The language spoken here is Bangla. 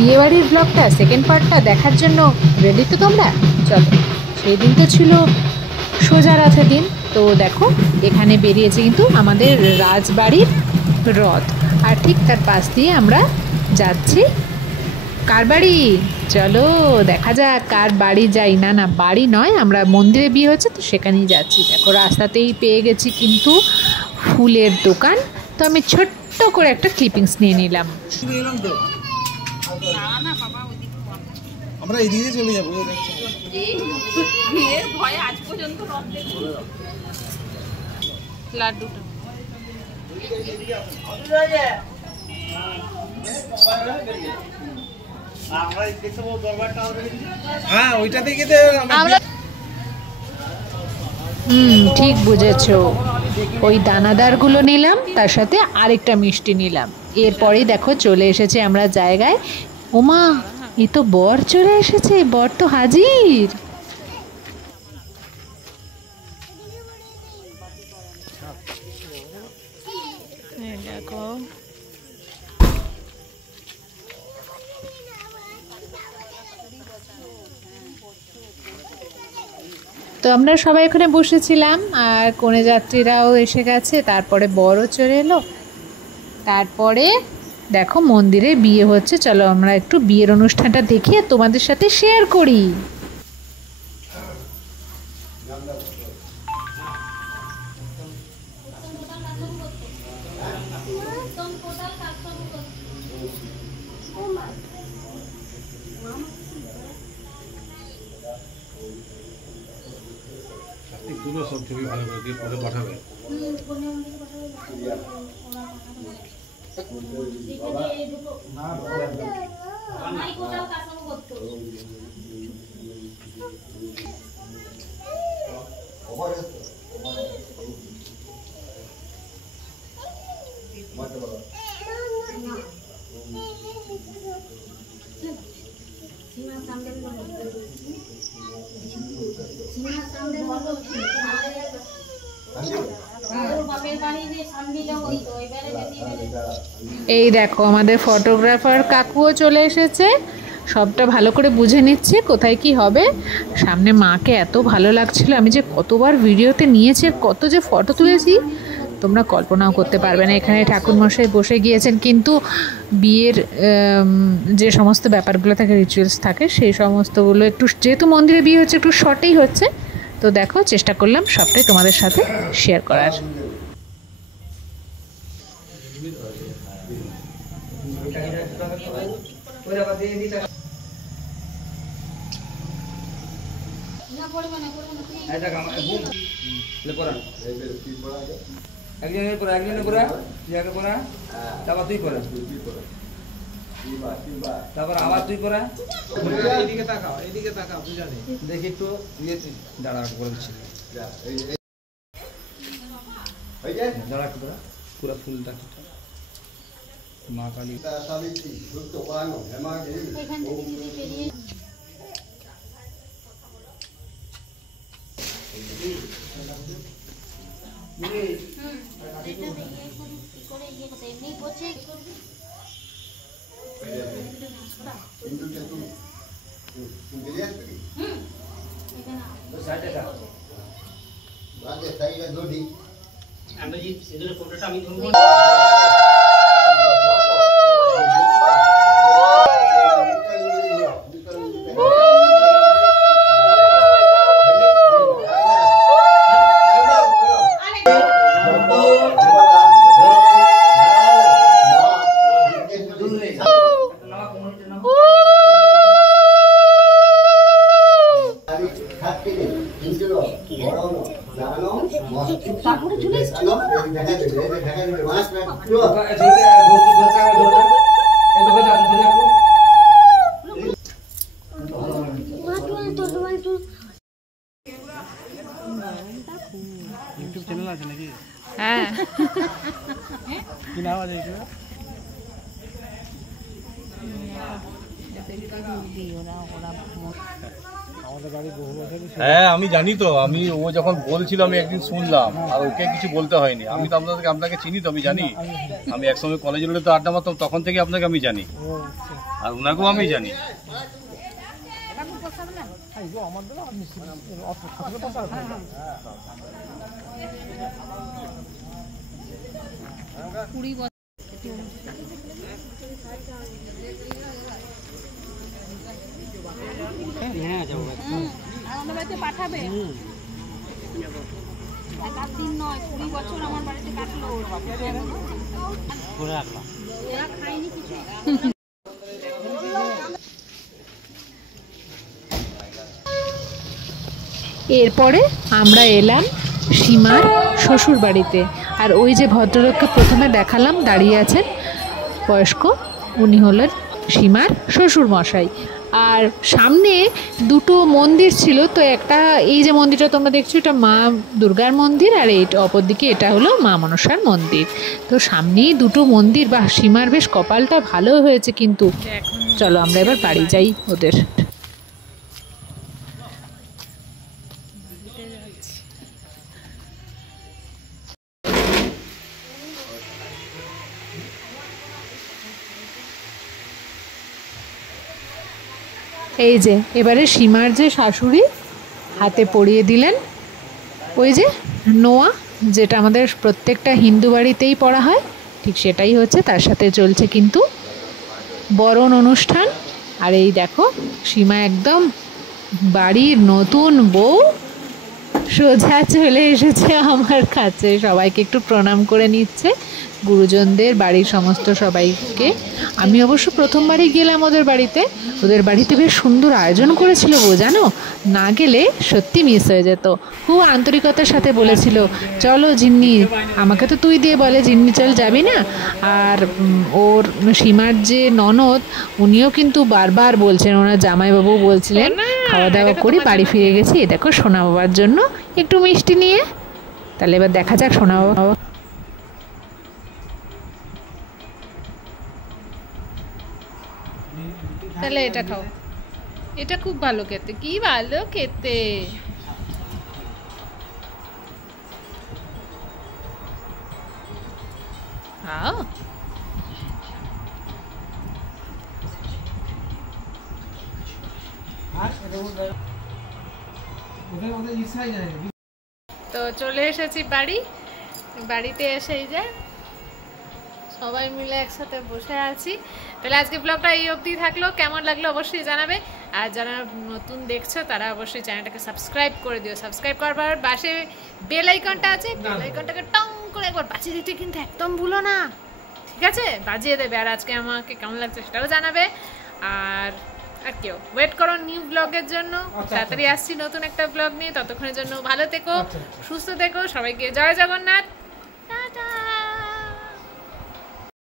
বিয়েবাড়ির ব্লগটা সেকেন্ড পার্টটা দেখার জন্য রেডি তো তোমরা? চলো, সেই দিন তো ছিল সোজা রাতের দিন। তো দেখো এখানে বেরিয়েছে কিন্তু আমাদের রাজবাড়ির রথ, আর ঠিক তার পাশ দিয়ে আমরা যাচ্ছি কার বাড়ি। চলো দেখা যাক কার বাড়ি যাই। না না, বাড়ি নয়, আমরা মন্দিরে বিয়ে হচ্ছে তো সেখানেই যাচ্ছি। দেখো রাস্তাতেই পেয়ে গেছি কিন্তু ফুলের দোকান। তো আমি ছোট্ট করে একটা ক্লিপিংস নিয়ে নিলাম। আমরা এদিকে চলে যাবো। লাড্ডুটা হ্যাঁ ওইটা থেকে ঠিক বুঝেছো। ওই দানাদারগুলো নিলাম, তার সাথে আরেকটা মিষ্টি নিলাম। এরপরেই দেখো চলে এসেছে আমরা জায়গায়। ওমা, এ তো বর চলে এসেছে, বর তো হাজির। দেখো তো আমরা সবাই এখানে বসেছিলাম, আর কনে যাত্রীরাও এসে গেছে, তারপরে বরও চলে এলো। তারপরে দেখো মন্দিরে বিয়ে হচ্ছে। চলো আমরা একটু বিয়ের অনুষ্ঠানটা দেখি আর তোমাদের সাথে শেয়ার করি। সব ছবি ভালো করে দিয়ে পরে পাঠাবে। এই দেখো আমাদের ফটোগ্রাফার কাকুও চলে এসেছে, সবটা ভালো করে বুঝে নিচ্ছে কোথায় কি হবে। সামনে মাকে এত ভালো লাগছিল, আমি যে কতবার ভিডিওতে নিয়েছি, কত যে ফটো তুলেছি তোমরা কল্পনাও করতে পারবে না। এখানে ঠাকুরমশাই বসে গিয়েছেন, কিন্তু বিয়ের যে সমস্ত ব্যাপারগুলো থাকে, রিচুয়ালস থাকে, সেই সমস্তগুলো একটু, যেহেতু মন্দিরে বিয়ে হচ্ছে একটু শর্টেই হচ্ছে, তো দেখো চেষ্টা করলাম সবটাই তোমাদের সাথে শেয়ার করার। একজনের পরে একজনের পরে ইয়াকে পড়া, তারপর তুই পড়া, তারপর আবার তুই পড়া। এদিকে তাকাও, এদিকে তাকাও, বুঝা নেই। দেখি একটু দাঁড়া করে দিচ্ছি, দাঁড়া একটু পড়া, পুরো ফুলটা মা কালী। ইউটিউব চ্যানেল আছে নাকি? হ্যাঁ, কি নাম আছে এটা? আমাদের বাড়ি বহু বছরই হ্যাঁ আমি জানি তো, আমি ও যখন বলছিল আমি একদিন শুনলাম, আর ওকে কিছু বলতে হয়নি। আমি তো আপনাকে চিনি তো, আমি জানি। আমি একসঙ্গে কলেজে রোডে তো আড্ডা মারতাম, তখন থেকে আপনাকে আমি জানি, আর ওনাকেও আমি জানি। আমাদের বাড়িতে পাঠাবে। 1 নয় 20 বছর আমার বাড়িতে কাটলো। এরা খায়নি কিছু। এরপরে আমরা এলাম সীমার শ্বশুর বাড়িতে। আর ওই যে ভদ্রলোককে প্রথমে দেখালাম দাঁড়িয়ে আছেন বয়স্ক, উনি হলেন সীমার শ্বশুর মশাই। আর সামনে দুটো মন্দির ছিল, তো একটা এই যে মন্দিরটা তোমরা দেখছো এটা মা দুর্গার মন্দির, আর এই অপরদিকে এটা হলো মা মনসার মন্দির। তো সামনেই দুটো মন্দির, বা সীমার বেশ কপালটা ভালো হয়েছে। কিন্তু চলো আমরা এবার বাড়ি যাই ওদের। এই যে এবারে সীমার যে শাশুড়ি হাতে পরিয়ে দিলেন ওই যে নোয়া, যেটা আমাদের প্রত্যেকটা হিন্দু বাড়িতেই পড়া হয়, ঠিক সেটাই হচ্ছে। তার সাথে চলছে কিন্তু বরণ অনুষ্ঠান। আর এই দেখো সীমা একদম বাড়ির নতুন বউ সোজা চলে এসেছে আমার কাছে, সবাইকে একটু প্রণাম করে নিচ্ছে, গুরুজনদের, বাড়ির সমস্ত সবাইকে। আমি অবশ্য প্রথমবারই গেলাম ওদের বাড়িতে। ওদের বাড়িতে বেশ সুন্দর আয়োজন করেছিল গো, জানো, না গেলে সত্যি মিস হয়ে যেত। খুব আন্তরিকতার সাথে বলেছিল চলো জিন্নি, আমাকে তো তুই দিয়ে বলে জিন্নি চল যাবি না। আর ওর সীমার যে ননদ উনিও কিন্তু বারবার বলছেন, ওনার জামাইবাবু বলছিলেন খাওয়া দাওয়া করি বাড়ি ফিরে গেছি, এ দেখো সোনা বাবার জন্য একটু মিষ্টি নিয়ে। তাহলে এবার দেখা যাক সোনা বাবা। তাহলে এটা খাও, এটা খুব ভালো খেতে, কি ভালো খেতে। খাও। তো চলে এসেছি বাড়িতে এসে এই যে সবাই মিলে একসাথে বসে আছি। তাহলে আজকে ব্লগটা এই অবধি থাকলো, কেমন লাগলো অবশ্যই জানাবে। আর যারা নতুন দেখছো তারা অবশ্যই চ্যানেলটাকে সাবস্ক্রাইব করে দিও। সাবস্ক্রাইব করবার পাশে বেল আইকনটা আছে, বেল আইকনটাকে টং করে একবার বাজিয়ে দিতে কিন্তু একদম ভুলো না, ঠিক আছে? বাজিয়ে দেবে। আর আজকে আমাকে কেমন লাগছে সেটাও জানাবে। আর কেউ ওয়েট করো নিউ ব্লগের জন্য, তাড়াতাড়ি আসছি নতুন একটা ব্লগ নিয়ে। ততক্ষণের জন্য ভালো থেকো, সুস্থ থেকো, সবাইকে জয় জগন্নাথ।